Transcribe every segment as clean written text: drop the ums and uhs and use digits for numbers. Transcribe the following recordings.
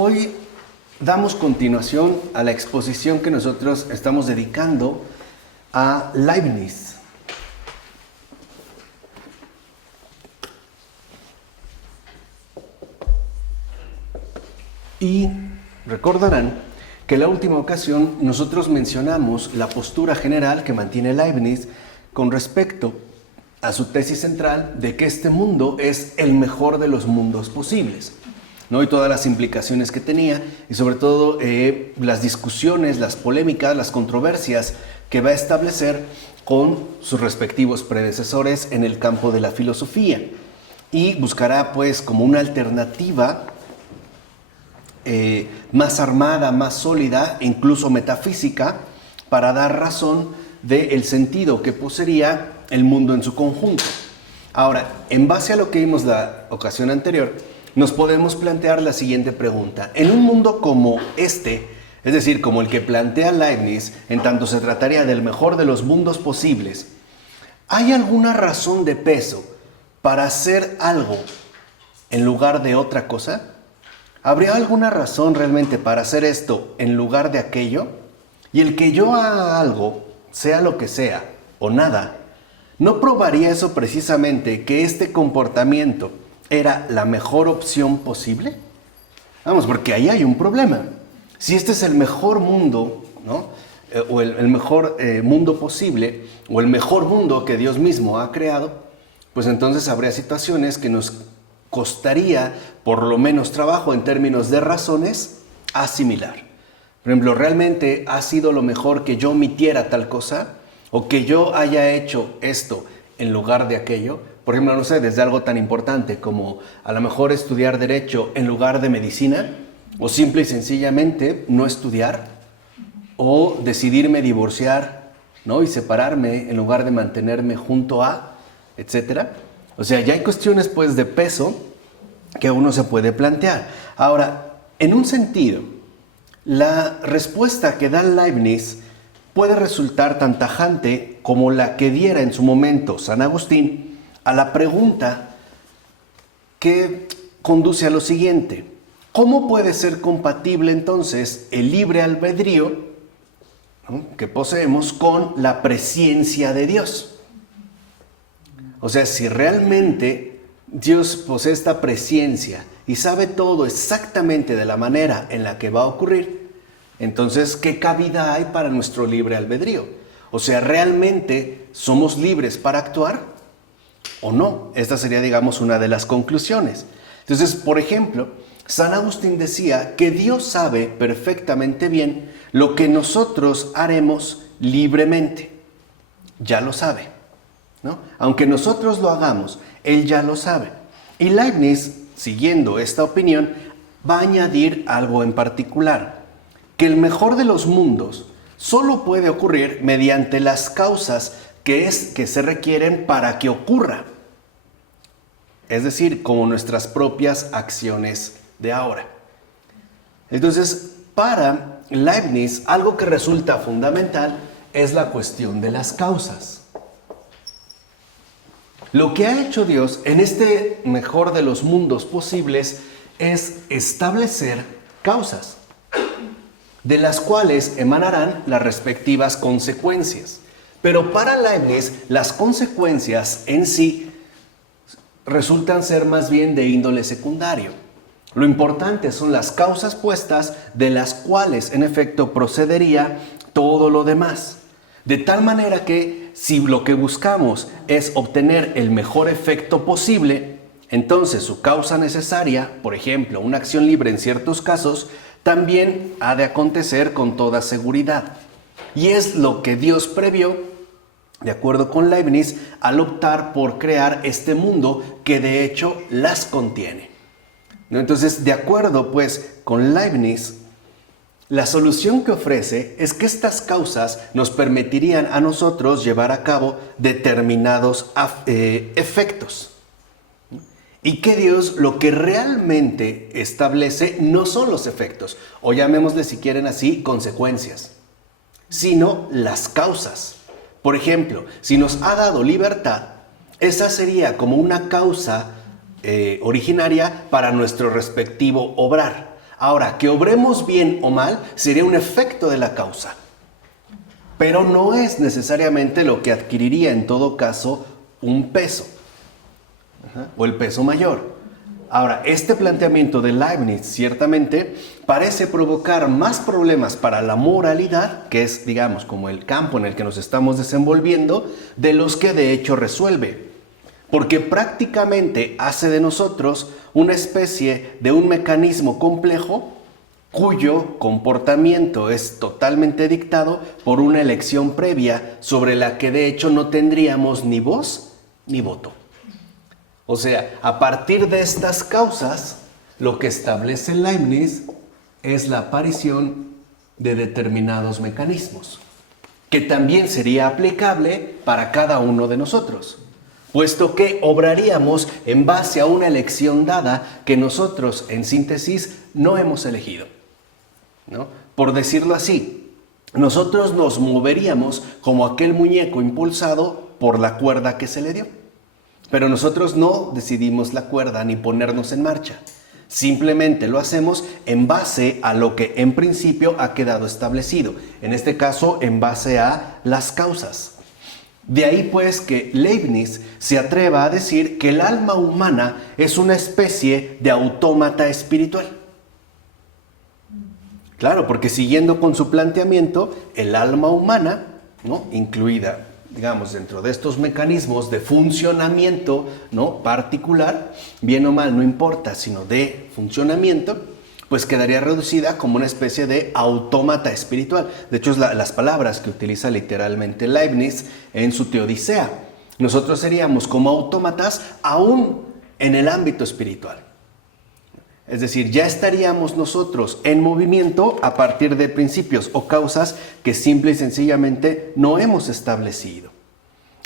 Hoy damos continuación a la exposición que nosotros estamos dedicando a Leibniz. Y recordarán que en la última ocasión nosotros mencionamos la postura general que mantiene Leibniz con respecto a su tesis central de que este mundo es el mejor de los mundos posibles, ¿no? Y todas las implicaciones que tenía y sobre todo las discusiones, las polémicas, las controversias que va a establecer con sus respectivos predecesores en el campo de la filosofía, y buscará pues como una alternativa más armada, más sólida, incluso metafísica, para dar razón del sentido que poseería el mundo en su conjunto. Ahora, en base a lo que vimos la ocasión anterior, nos podemos plantear la siguiente pregunta. En un mundo como este, es decir, como el que plantea Leibniz, en tanto se trataría del mejor de los mundos posibles, ¿hay alguna razón de peso para hacer algo en lugar de otra cosa? ¿Habría alguna razón realmente para hacer esto en lugar de aquello? Y el que yo haga algo, sea lo que sea, o nada, ¿no probaría eso precisamente que este comportamiento era la mejor opción posible? Vamos, porque ahí hay un problema. Si este es el mejor mundo, ¿no? O el mejor mundo posible, o el mejor mundo que Dios mismo ha creado, pues entonces habría situaciones que nos costaría por lo menos trabajo en términos de razones asimilar. Por ejemplo, ¿realmente ha sido lo mejor que yo omitiera tal cosa? ¿O que yo haya hecho esto en lugar de aquello? Por ejemplo, no sé, desde algo tan importante como a lo mejor estudiar derecho en lugar de medicina, o simple y sencillamente no estudiar, o decidirme divorciar, ¿no? Y separarme en lugar de mantenerme junto a, etcétera. O sea, ya hay cuestiones pues de peso que uno se puede plantear. Ahora, en un sentido, la respuesta que da Leibniz puede resultar tan tajante como la que diera en su momento San Agustín a la pregunta que conduce a lo siguiente: ¿cómo puede ser compatible entonces el libre albedrío, ¿no?, que poseemos con la presciencia de Dios? O sea, si realmente Dios posee esta presciencia y sabe todo exactamente de la manera en la que va a ocurrir, entonces, ¿qué cabida hay para nuestro libre albedrío? O sea, ¿realmente somos libres para actuar o no? Esta sería, digamos, una de las conclusiones. Entonces, por ejemplo, San Agustín decía que Dios sabe perfectamente bien lo que nosotros haremos libremente. Ya lo sabe, ¿no? Aunque nosotros lo hagamos, Él ya lo sabe. Y Leibniz, siguiendo esta opinión, va a añadir algo en particular: que el mejor de los mundos solo puede ocurrir mediante las causas que se requieren para que ocurra. Es decir, como nuestras propias acciones de ahora. Entonces, para Leibniz, algo que resulta fundamental es la cuestión de las causas. Lo que ha hecho Dios en este mejor de los mundos posibles es establecer causas, de las cuales emanarán las respectivas consecuencias. Pero para Leibniz, las consecuencias en sí resultan ser más bien de índole secundario. Lo importante son las causas puestas, de las cuales en efecto procedería todo lo demás. De tal manera que si lo que buscamos es obtener el mejor efecto posible, entonces su causa necesaria, por ejemplo, una acción libre en ciertos casos, también ha de acontecer con toda seguridad. Y es lo que Dios previó, de acuerdo con Leibniz, al optar por crear este mundo que de hecho las contiene. Entonces, de acuerdo pues con Leibniz, la solución que ofrece es que estas causas nos permitirían a nosotros llevar a cabo determinados efectos. Y que Dios lo que realmente establece no son los efectos, o llamémosle si quieren así, consecuencias, sino las causas. Por ejemplo, si nos ha dado libertad, esa sería como una causa originaria para nuestro respectivo obrar. Ahora, que obremos bien o mal sería un efecto de la causa, pero no es necesariamente lo que adquiriría en todo caso un peso, o el peso mayor. Ahora, este planteamiento de Leibniz ciertamente parece provocar más problemas para la moralidad, que es, digamos, como el campo en el que nos estamos desenvolviendo, de los que de hecho resuelve. Porque prácticamente hace de nosotros una especie de un mecanismo complejo cuyo comportamiento es totalmente dictado por una elección previa sobre la que de hecho no tendríamos ni voz ni voto. O sea, a partir de estas causas, lo que establece Leibniz es la aparición de determinados mecanismos, que también sería aplicable para cada uno de nosotros, puesto que obraríamos en base a una elección dada que nosotros, en síntesis, no hemos elegido, ¿no? Por decirlo así, nosotros nos moveríamos como aquel muñeco impulsado por la cuerda que se le dio. Pero nosotros no decidimos la cuerda ni ponernos en marcha. Simplemente lo hacemos en base a lo que en principio ha quedado establecido. En este caso, en base a las causas. De ahí pues que Leibniz se atreva a decir que el alma humana es una especie de autómata espiritual. Claro, porque siguiendo con su planteamiento, el alma humana, ¿no?, incluida, digamos, dentro de estos mecanismos de funcionamiento, ¿no?, particular, bien o mal, no importa, sino de funcionamiento, pues quedaría reducida como una especie de autómata espiritual. De hecho, es las palabras que utiliza literalmente Leibniz en su Teodicea. Nosotros seríamos como autómatas aún en el ámbito espiritual. Es decir, ya estaríamos nosotros en movimiento a partir de principios o causas que simple y sencillamente no hemos establecido.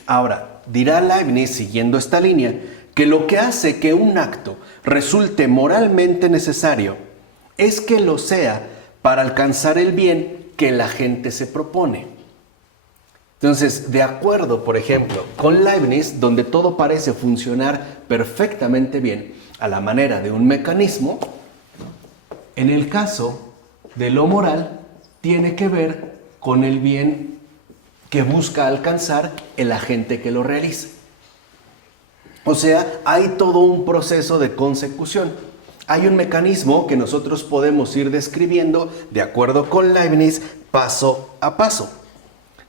Ahora, dirá Leibniz, siguiendo esta línea, que lo que hace que un acto resulte moralmente necesario es que lo sea para alcanzar el bien que la gente se propone. Entonces, de acuerdo, por ejemplo, con Leibniz, donde todo parece funcionar perfectamente bien, a la manera de un mecanismo, en el caso de lo moral, tiene que ver con el bien que busca alcanzar el agente que lo realiza. O sea, hay todo un proceso de consecución. Hay un mecanismo que nosotros podemos ir describiendo, de acuerdo con Leibniz, paso a paso.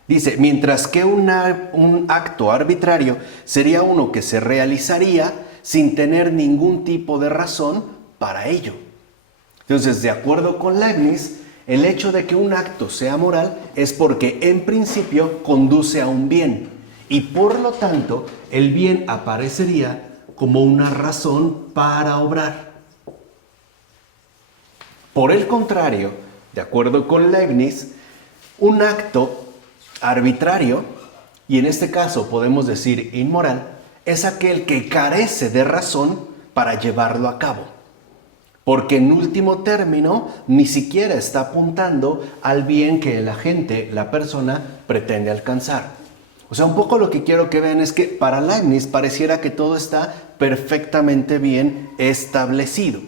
Dice, mientras que un acto arbitrario sería uno que se realizaría sin tener ningún tipo de razón para ello. Entonces, de acuerdo con Leibniz, el hecho de que un acto sea moral es porque en principio conduce a un bien y por lo tanto el bien aparecería como una razón para obrar. Por el contrario, de acuerdo con Leibniz, un acto arbitrario, y en este caso podemos decir inmoral, es aquel que carece de razón para llevarlo a cabo. Porque en último término, ni siquiera está apuntando al bien que el agente, la persona, pretende alcanzar. O sea, un poco lo que quiero que vean es que para Leibniz pareciera que todo está perfectamente bien establecido.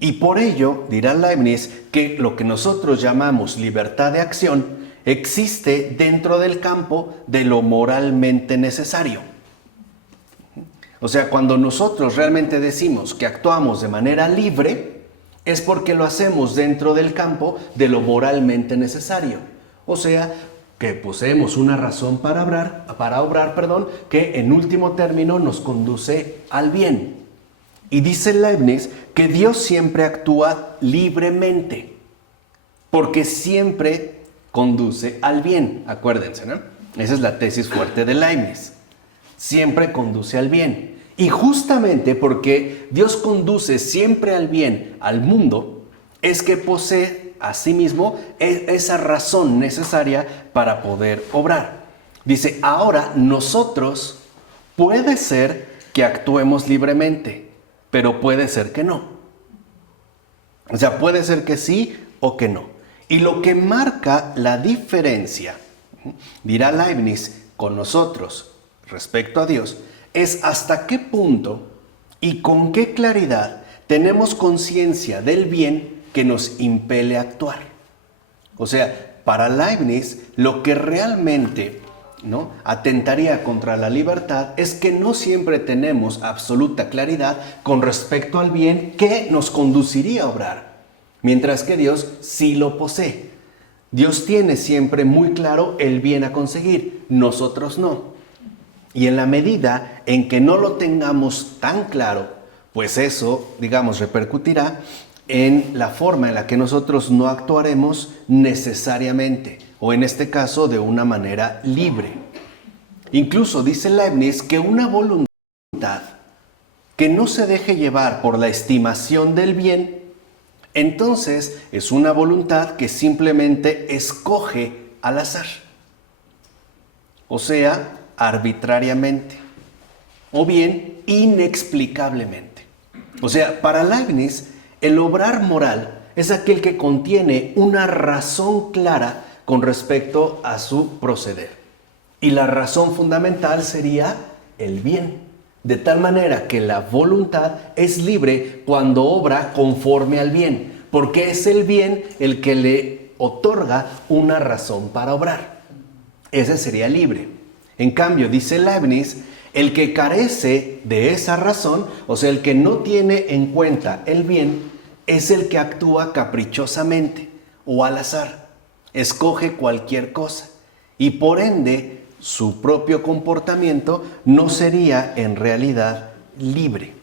Y por ello, dirá Leibniz, que lo que nosotros llamamos libertad de acción existe dentro del campo de lo moralmente necesario. O sea, cuando nosotros realmente decimos que actuamos de manera libre, es porque lo hacemos dentro del campo de lo moralmente necesario. O sea, que poseemos una razón para obrar, que en último término nos conduce al bien. Y dice Leibniz que Dios siempre actúa libremente, porque siempre conduce al bien. Acuérdense, ¿no? Esa es la tesis fuerte de Leibniz. Siempre conduce al bien. Y justamente porque Dios conduce siempre al bien al mundo, es que posee a sí mismo esa razón necesaria para poder obrar. Dice, ahora nosotros puede ser que actuemos libremente, pero puede ser que no. O sea, puede ser que sí o que no. Y lo que marca la diferencia, dirá Leibniz, con nosotros respecto a Dios, es hasta qué punto y con qué claridad tenemos conciencia del bien que nos impele a actuar. O sea, para Leibniz, lo que realmente, ¿no?, atentaría contra la libertad es que no siempre tenemos absoluta claridad con respecto al bien que nos conduciría a obrar, mientras que Dios sí lo posee. Dios tiene siempre muy claro el bien a conseguir, nosotros no. Y en la medida en que no lo tengamos tan claro, pues eso, digamos, repercutirá en la forma en la que nosotros no actuaremos necesariamente, o en este caso de una manera libre. Incluso dice Leibniz que una voluntad que no se deje llevar por la estimación del bien, entonces es una voluntad que simplemente escoge al azar, o sea, arbitrariamente, o bien inexplicablemente. O sea, para Leibniz, el obrar moral es aquel que contiene una razón clara con respecto a su proceder. Y la razón fundamental sería el bien, de tal manera que la voluntad es libre cuando obra conforme al bien, porque es el bien el que le otorga una razón para obrar. Ese sería libre. En cambio, dice Leibniz, el que carece de esa razón, o sea, el que no tiene en cuenta el bien, es el que actúa caprichosamente o al azar, escoge cualquier cosa y por ende su propio comportamiento no sería en realidad libre.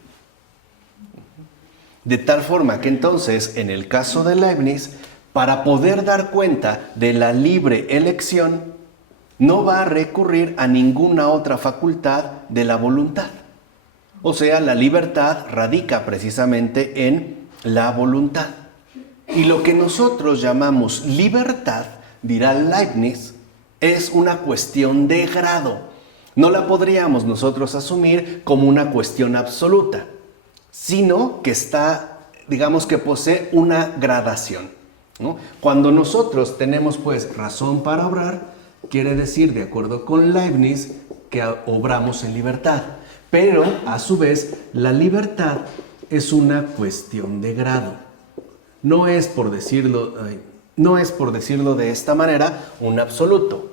De tal forma que entonces, en el caso de Leibniz, para poder dar cuenta de la libre elección, no va a recurrir a ninguna otra facultad de la voluntad. O sea, la libertad radica precisamente en la voluntad. Y lo que nosotros llamamos libertad, dirá Leibniz, es una cuestión de grado. No la podríamos nosotros asumir como una cuestión absoluta, sino que está, digamos que posee una gradación, ¿no? Cuando nosotros tenemos pues razón para obrar, quiere decir, de acuerdo con Leibniz, que obramos en libertad. Pero, a su vez, la libertad es una cuestión de grado. No es, por decirlo de esta manera, un absoluto.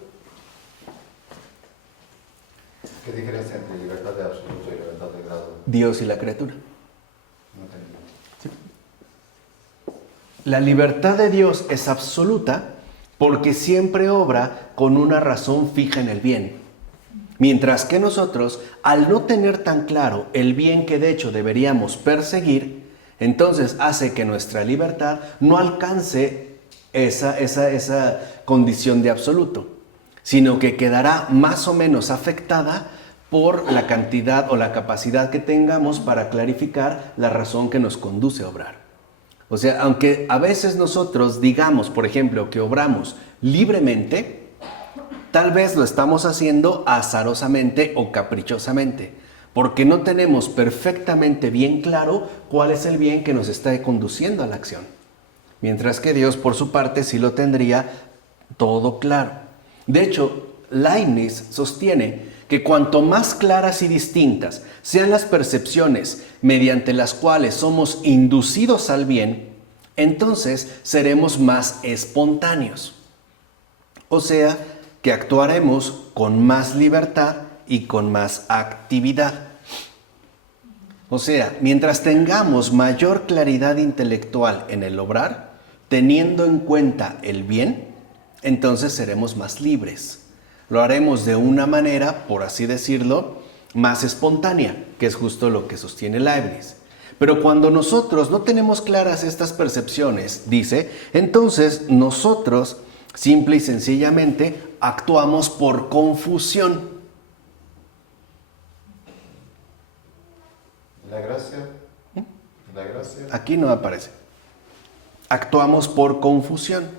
¿Qué diferencia entre libertad de absoluto y libertad de grado? Dios y la criatura. No tengo. Sí. La libertad de Dios es absoluta porque siempre obra con una razón fija en el bien. Mientras que nosotros, al no tener tan claro el bien que de hecho deberíamos perseguir, entonces hace que nuestra libertad no alcance esa condición de absoluto, sino que quedará más o menos afectada por la cantidad o la capacidad que tengamos para clarificar la razón que nos conduce a obrar. O sea, aunque a veces nosotros digamos, por ejemplo, que obramos libremente, tal vez lo estamos haciendo azarosamente o caprichosamente, porque no tenemos perfectamente bien claro cuál es el bien que nos está conduciendo a la acción. Mientras que Dios, por su parte, sí lo tendría todo claro. De hecho, Leibniz sostiene que cuanto más claras y distintas sean las percepciones mediante las cuales somos inducidos al bien, entonces seremos más espontáneos. O sea, que actuaremos con más libertad y con más actividad. O sea, mientras tengamos mayor claridad intelectual en el obrar, teniendo en cuenta el bien, entonces seremos más libres. Lo haremos de una manera, por así decirlo, más espontánea, que es justo lo que sostiene Leibniz. Pero cuando nosotros no tenemos claras estas percepciones, dice, entonces nosotros simple y sencillamente actuamos por confusión. ¿La gracia? ¿La gracia? Aquí no aparece. Actuamos por confusión.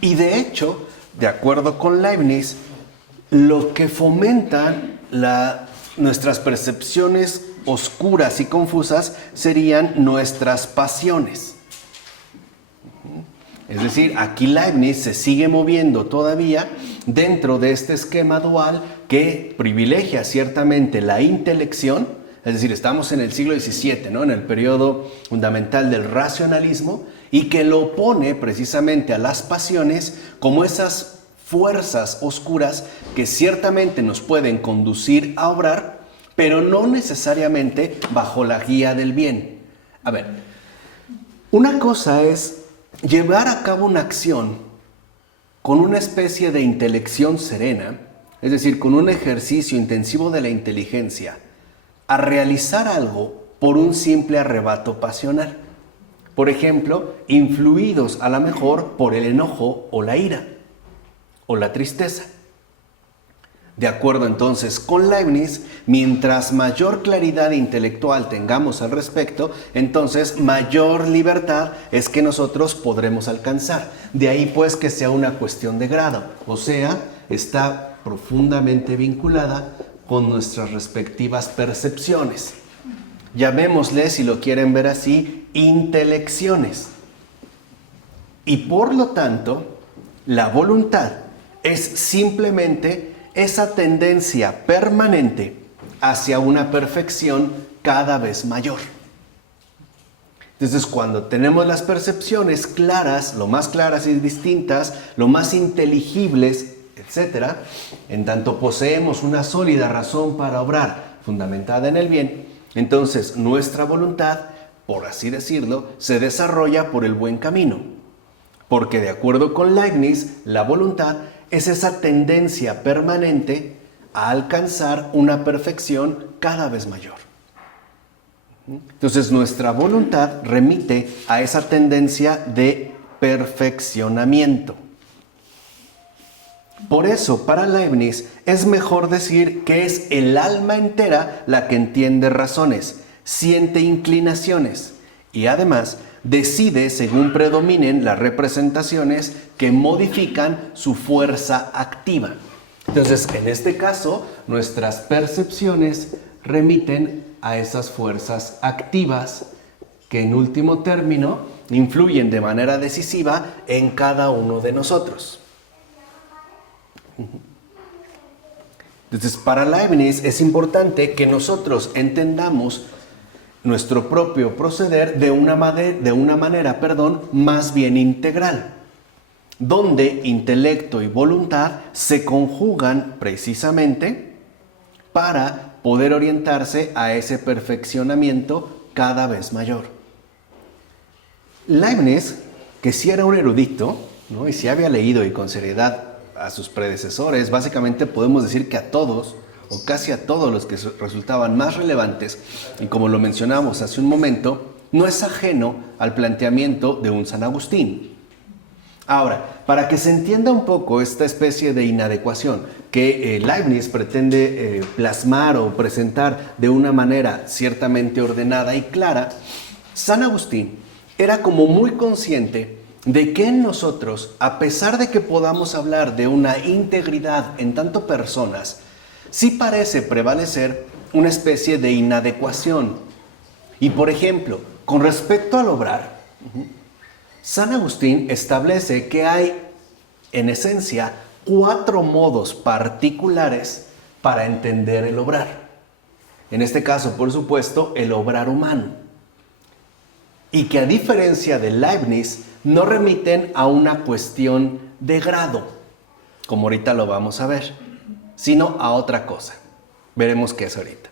Y de hecho, de acuerdo con Leibniz, lo que fomenta nuestras percepciones oscuras y confusas serían nuestras pasiones. Es decir, aquí Leibniz se sigue moviendo todavía dentro de este esquema dual que privilegia ciertamente la intelección, es decir, estamos en el siglo XVII, ¿no? En el periodo fundamental del racionalismo, y que lo opone precisamente a las pasiones como esas fuerzas oscuras que ciertamente nos pueden conducir a obrar, pero no necesariamente bajo la guía del bien. A ver, una cosa es llevar a cabo una acción con una especie de intelección serena, es decir, con un ejercicio intensivo de la inteligencia, a realizar algo por un simple arrebato pasional. Por ejemplo, influidos a lo mejor por el enojo o la ira o la tristeza. De acuerdo entonces con Leibniz, mientras mayor claridad intelectual tengamos al respecto, entonces mayor libertad es que nosotros podremos alcanzar. De ahí pues que sea una cuestión de grado, o sea, está profundamente vinculada con nuestras respectivas percepciones. Llamémosle, si lo quieren ver así, intelecciones. Y por lo tanto, la voluntad es simplemente esa tendencia permanente hacia una perfección cada vez mayor. Entonces, cuando tenemos las percepciones claras, lo más claras y distintas, lo más inteligibles, etc., en tanto poseemos una sólida razón para obrar, fundamentada en el bien, entonces nuestra voluntad, por así decirlo, se desarrolla por el buen camino. Porque de acuerdo con Leibniz, la voluntad es esa tendencia permanente a alcanzar una perfección cada vez mayor. Entonces nuestra voluntad remite a esa tendencia de perfeccionamiento. Por eso, para Leibniz, es mejor decir que es el alma entera la que entiende razones, siente inclinaciones y además decide según predominen las representaciones que modifican su fuerza activa. Entonces, en este caso, nuestras percepciones remiten a esas fuerzas activas que en último término influyen de manera decisiva en cada uno de nosotros. Entonces, para Leibniz es importante que nosotros entendamos nuestro propio proceder de una manera, más bien integral, donde intelecto y voluntad se conjugan precisamente para poder orientarse a ese perfeccionamiento cada vez mayor. Leibniz, que sí era un erudito, ¿no? Y sí había leído y con seriedad a sus predecesores, básicamente podemos decir que a todos, o casi a todos los que resultaban más relevantes, y como lo mencionamos hace un momento, no es ajeno al planteamiento de un San Agustín. Ahora, para que se entienda un poco esta especie de inadecuación que Leibniz pretende plasmar o presentar de una manera ciertamente ordenada y clara, San Agustín era como muy consciente de que en nosotros, a pesar de que podamos hablar de una integridad en tanto personas, sí parece prevalecer una especie de inadecuación. Y por ejemplo, con respecto al obrar, San Agustín establece que hay, en esencia, 4 modos particulares para entender el obrar. En este caso, por supuesto, el obrar humano. Y que a diferencia de Leibniz, no remiten a una cuestión de grado, como ahorita lo vamos a ver, sino a otra cosa. Veremos qué es ahorita.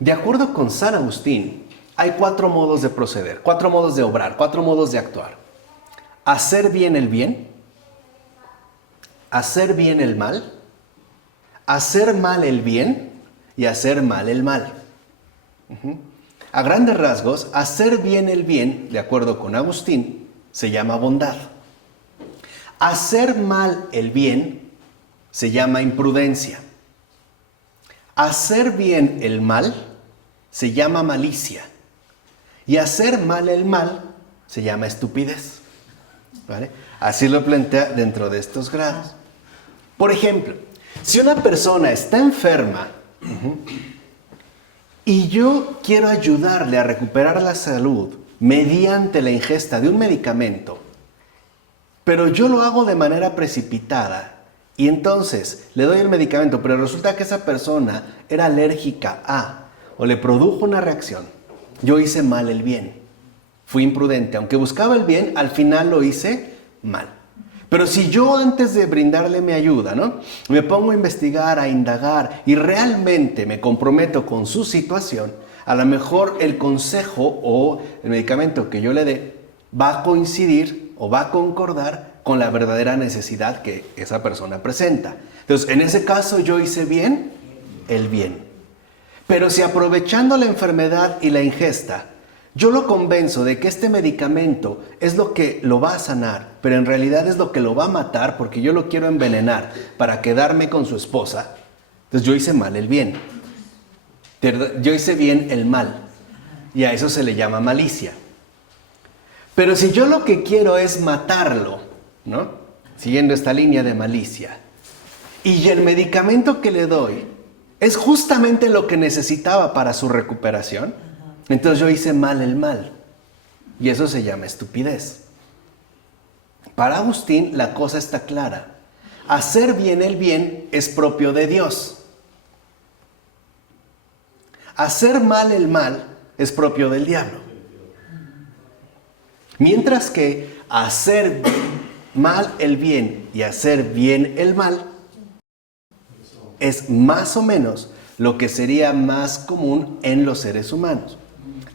De acuerdo con San Agustín, hay 4 modos de proceder, 4 modos de obrar, 4 modos de actuar. Hacer bien el bien, hacer bien el mal, hacer mal el bien y hacer mal el mal. A grandes rasgos, hacer bien el bien, de acuerdo con Agustín, se llama bondad. Hacer mal el bien se llama imprudencia. Hacer bien el mal se llama malicia. Y hacer mal el mal se llama estupidez. ¿Vale? Así lo plantea dentro de estos grados. Por ejemplo, si una persona está enferma y yo quiero ayudarle a recuperar la salud mediante la ingesta de un medicamento, pero yo lo hago de manera precipitada y entonces le doy el medicamento, pero resulta que esa persona era alérgica a, o le produjo una reacción. Yo hice mal el bien. Fui imprudente. Aunque buscaba el bien, al final lo hice mal. Pero si yo antes de brindarle mi ayuda, ¿no?, me pongo a investigar, a indagar y realmente me comprometo con su situación, a lo mejor el consejo o el medicamento que yo le dé va a coincidir o va a concordar con la verdadera necesidad que esa persona presenta. Entonces, en ese caso yo hice bien el bien. Pero si aprovechando la enfermedad y la ingesta, yo lo convenzo de que este medicamento es lo que lo va a sanar, pero en realidad es lo que lo va a matar porque yo lo quiero envenenar para quedarme con su esposa, entonces yo hice mal el bien. Yo hice bien el mal. Y a eso se le llama malicia. Pero si yo lo que quiero es matarlo, ¿no?, siguiendo esta línea de malicia, y el medicamento que le doy es justamente lo que necesitaba para su recuperación, entonces yo hice mal el mal. Y eso se llama estupidez. Para Agustín la cosa está clara. Hacer bien el bien es propio de Dios. Hacer mal el mal es propio del diablo. Mientras que hacer mal el bien y hacer bien el mal es más o menos lo que sería más común en los seres humanos,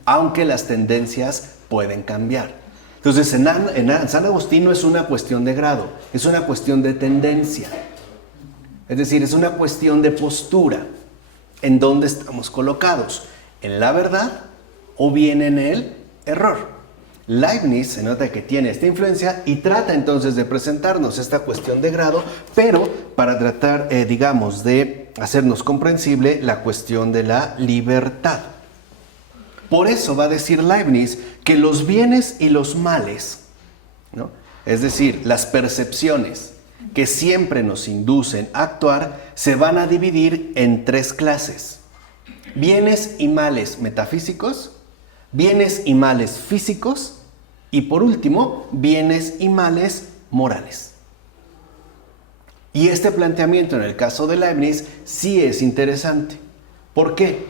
aunque las tendencias pueden cambiar. Entonces, en San Agustín no es una cuestión de grado, es una cuestión de tendencia. Es decir, es una cuestión de postura, en dónde estamos colocados, en la verdad o bien en el error. Leibniz se nota que tiene esta influencia y trata entonces de presentarnos esta cuestión de grado, pero para tratar, digamos, de hacernos comprensible la cuestión de la libertad. Por eso va a decir Leibniz que los bienes y los males, ¿no?, es decir, las percepciones que siempre nos inducen a actuar, se van a dividir en tres clases: bienes y males metafísicos, bienes y males físicos y, por último, bienes y males morales. Y este planteamiento en el caso de Leibniz sí es interesante. ¿Por qué?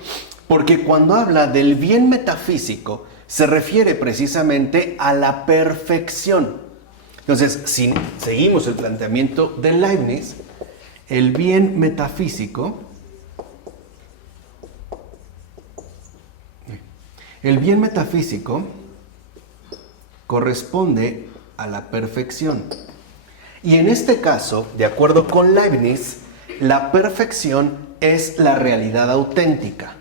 Porque cuando habla del bien metafísico se refiere precisamente a la perfección. Entonces, si seguimos el planteamiento de Leibniz, el bien metafísico, corresponde a la perfección. Y en este caso, de acuerdo con Leibniz, la perfección es la realidad auténtica.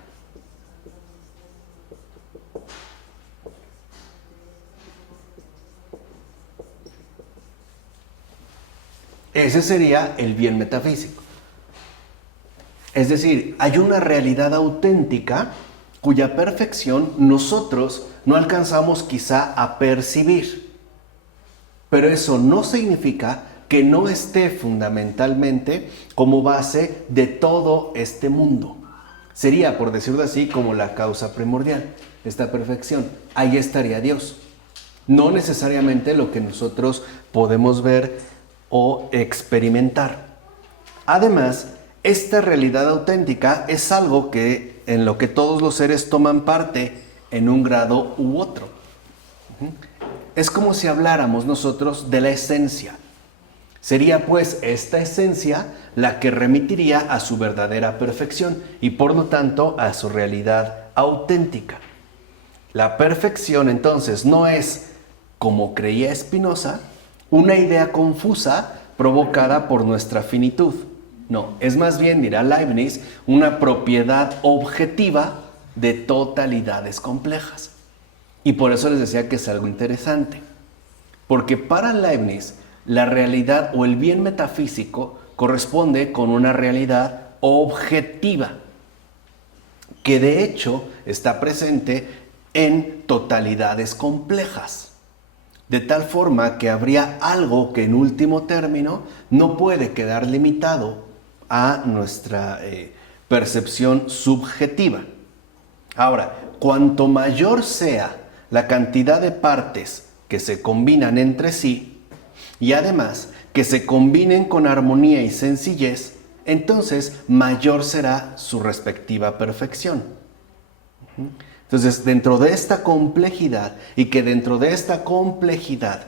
Ese sería el bien metafísico. Es decir, hay una realidad auténtica cuya perfección nosotros no alcanzamos quizá a percibir. Pero eso no significa que no esté fundamentalmente como base de todo este mundo. Sería, por decirlo así, como la causa primordial, esta perfección. Ahí estaría Dios. No necesariamente lo que nosotros podemos ver o experimentar. Además, esta realidad auténtica es algo en lo que todos los seres toman parte en un grado u otro. Es como si habláramos nosotros de la esencia. Sería pues esta esencia la que remitiría a su verdadera perfección y por lo tanto a su realidad auténtica. La perfección entonces no es, como creía Spinoza, una idea confusa provocada por nuestra finitud. No, es más bien, dirá Leibniz, una propiedad objetiva de totalidades complejas. Y por eso les decía que es algo interesante. Porque para Leibniz, la realidad o el bien metafísico corresponde con una realidad objetiva, que de hecho está presente en totalidades complejas. De tal forma que habría algo que en último término no puede quedar limitado a nuestra percepción subjetiva. Ahora, cuanto mayor sea la cantidad de partes que se combinan entre sí, y además que se combinen con armonía y sencillez, entonces mayor será su respectiva perfección. Entonces, dentro de esta complejidad, y que dentro de esta complejidad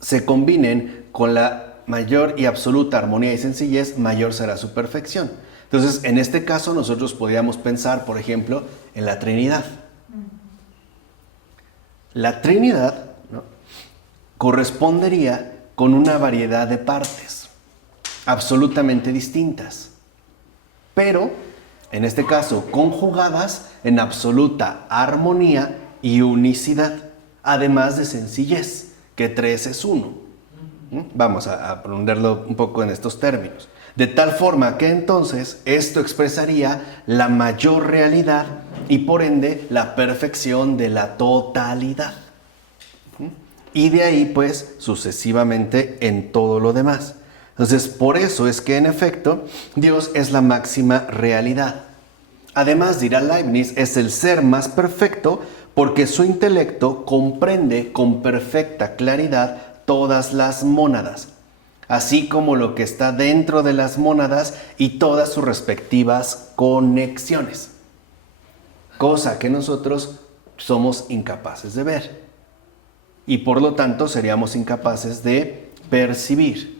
se combinen con la mayor y absoluta armonía y sencillez, mayor será su perfección. Entonces, en este caso, nosotros podríamos pensar, por ejemplo, en la Trinidad. La Trinidad, ¿no?, correspondería con una variedad de partes absolutamente distintas, pero en este caso conjugadas en absoluta armonía y unicidad, además de sencillez, que 3 es 1. Vamos a ponerlo un poco en estos términos. De tal forma que entonces esto expresaría la mayor realidad y por ende la perfección de la totalidad. Y de ahí pues sucesivamente en todo lo demás. Entonces por eso es que en efecto Dios es la máxima realidad. Además, dirá Leibniz, es el ser más perfecto porque su intelecto comprende con perfecta claridad todas las mónadas, así como lo que está dentro de las mónadas y todas sus respectivas conexiones, cosa que nosotros somos incapaces de ver y por lo tanto seríamos incapaces de percibir.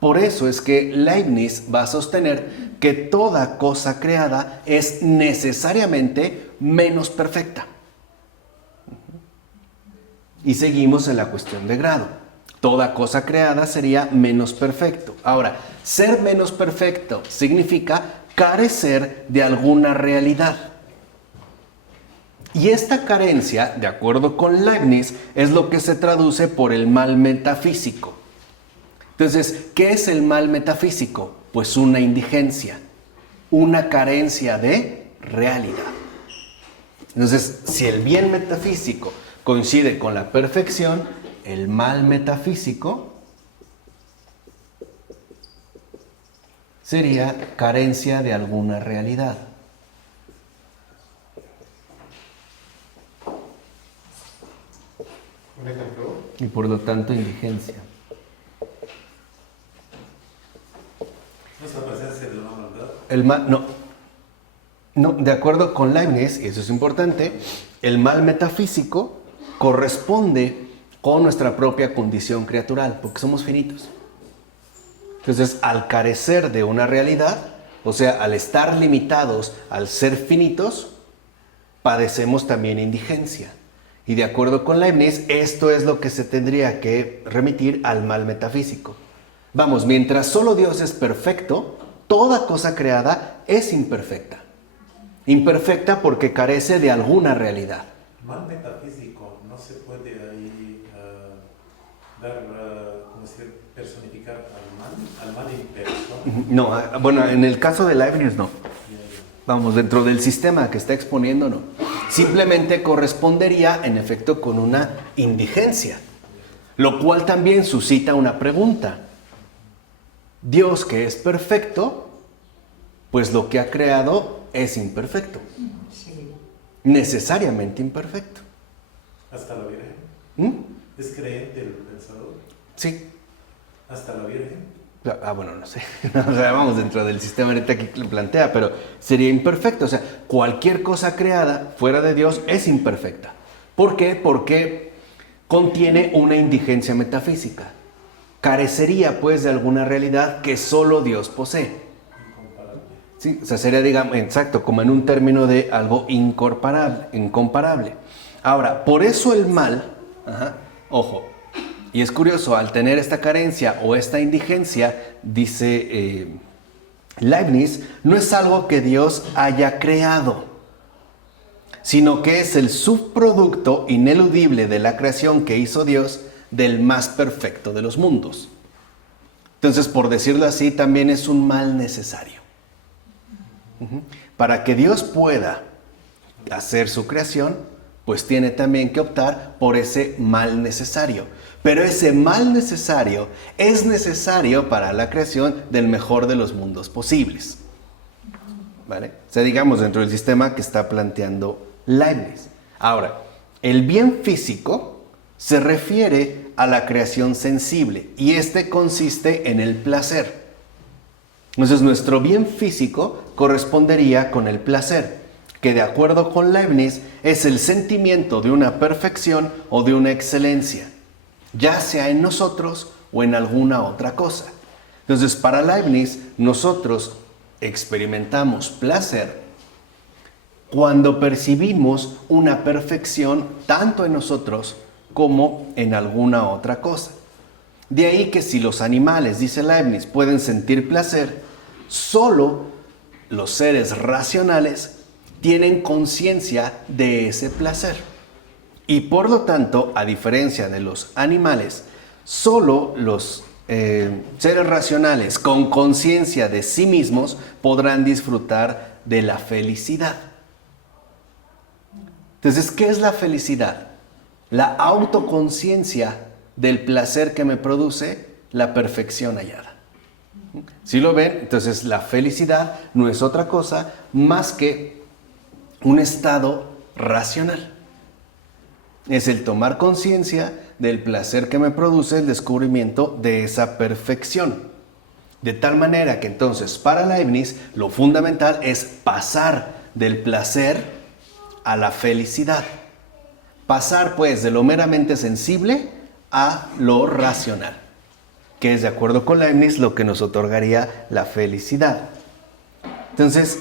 Por eso es que Leibniz va a sostener que toda cosa creada es necesariamente menos perfecta. Y seguimos en la cuestión de grado. Toda cosa creada sería menos perfecto. Ahora, ser menos perfecto significa carecer de alguna realidad. Y esta carencia, de acuerdo con Leibniz, es lo que se traduce por el mal metafísico. Entonces, ¿qué es el mal metafísico? Pues una indigencia, una carencia de realidad. Entonces, si el bien metafísico coincide con la perfección, el mal metafísico sería carencia de alguna realidad. ¿Un ejemplo? Y por lo tanto, indigencia. ¿Nuestra presencia de una maldad? El mal, no, de acuerdo con Leibniz, y eso es importante, el mal metafísico corresponde con nuestra propia condición criatural, porque somos finitos. Entonces, al carecer de una realidad, o sea, al estar limitados, al ser finitos, padecemos también indigencia. Y de acuerdo con Leibniz, esto es lo que se tendría que remitir al mal metafísico. Vamos, mientras solo Dios es perfecto, toda cosa creada es imperfecta. Imperfecta porque carece de alguna realidad. Mal metafísico, no se puede ahí ¿cómo se dice? Personificar al mal en persona. No, bueno, en el caso de Leibniz no. Vamos, dentro del sistema que está exponiendo no. Simplemente correspondería en efecto con una indigencia, lo cual también suscita una pregunta. Dios, que es perfecto, pues lo que ha creado es imperfecto. Sí. Necesariamente imperfecto. Hasta la Virgen. ¿Mm? ¿Es creyente el pensador? Sí. Hasta la Virgen. Bueno, no sé. O sea, vamos dentro del sistema ahorita que lo plantea, pero sería imperfecto. O sea, cualquier cosa creada fuera de Dios es imperfecta. ¿Por qué? Porque contiene una indigencia metafísica. Carecería, pues, de alguna realidad que solo Dios posee. Incomparable. Sí, o sea, sería, digamos, exacto, como en un término de algo incomparable. Ahora, por eso el mal, ojo, y es curioso, al tener esta carencia o esta indigencia, dice Leibniz, no es algo que Dios haya creado, sino que es el subproducto ineludible de la creación que hizo Dios del más perfecto de los mundos. Entonces, por decirlo así, también es un mal necesario. Para que Dios pueda hacer su creación, pues tiene también que optar por ese mal necesario. Pero ese mal necesario es necesario para la creación del mejor de los mundos posibles. ¿Vale? O sea, digamos, dentro del sistema que está planteando Leibniz. Ahora, el bien físico se refiere a la creación sensible y este consiste en el placer. Entonces, nuestro bien físico correspondería con el placer, que de acuerdo con Leibniz es el sentimiento de una perfección o de una excelencia, ya sea en nosotros o en alguna otra cosa. Entonces, para Leibniz, nosotros experimentamos placer cuando percibimos una perfección tanto en nosotros como en alguna otra cosa. De ahí que si los animales, dice Leibniz, pueden sentir placer, solo los seres racionales tienen conciencia de ese placer. Y por lo tanto, a diferencia de los animales, solo los seres racionales con conciencia de sí mismos podrán disfrutar de la felicidad. Entonces, ¿qué es la felicidad? La autoconciencia del placer que me produce la perfección hallada. ¿Sí lo ven? Entonces, la felicidad no es otra cosa más que un estado racional. Es el tomar conciencia del placer que me produce el descubrimiento de esa perfección. De tal manera que entonces para Leibniz lo fundamental es pasar del placer a la felicidad. Pasar pues de lo meramente sensible a lo racional, que es de acuerdo con Leibniz lo que nos otorgaría la felicidad. Entonces,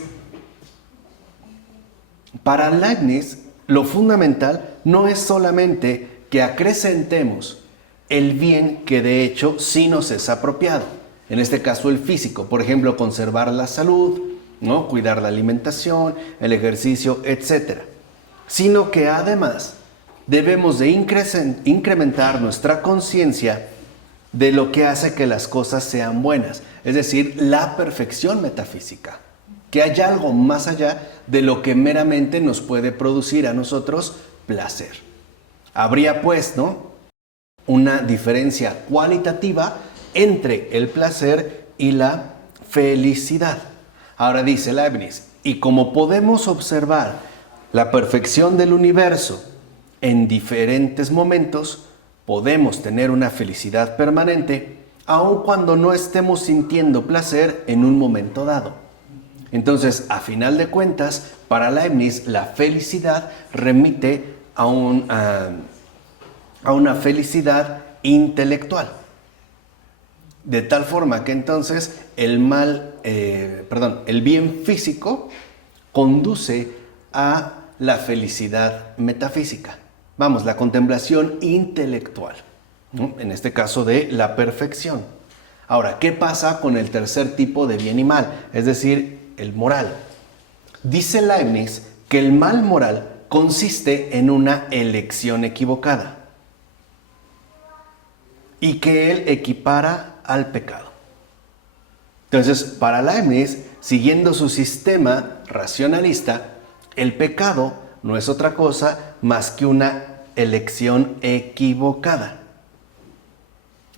para Leibniz lo fundamental no es solamente que acrecentemos el bien que de hecho sí nos es apropiado. En este caso el físico, por ejemplo, conservar la salud, ¿no? Cuidar la alimentación, el ejercicio, etc. Sino que además debemos de incrementar nuestra conciencia de lo que hace que las cosas sean buenas, es decir, la perfección metafísica. Que haya algo más allá de lo que meramente nos puede producir a nosotros placer. Habría pues, ¿no?, una diferencia cualitativa entre el placer y la felicidad. Ahora dice Leibniz, y como podemos observar la perfección del universo en diferentes momentos, podemos tener una felicidad permanente aun cuando no estemos sintiendo placer en un momento dado. Entonces, a final de cuentas, para Leibniz, la felicidad remite a una felicidad intelectual. De tal forma que entonces el bien físico conduce a la felicidad metafísica. Vamos, la contemplación intelectual, ¿no? En este caso de la perfección. Ahora, ¿qué pasa con el tercer tipo de bien y mal? Es decir, el moral. Dice Leibniz que el mal moral consiste en una elección equivocada y que él equipara al pecado. Entonces, para Leibniz, siguiendo su sistema racionalista, el pecado no es otra cosa más que una elección equivocada.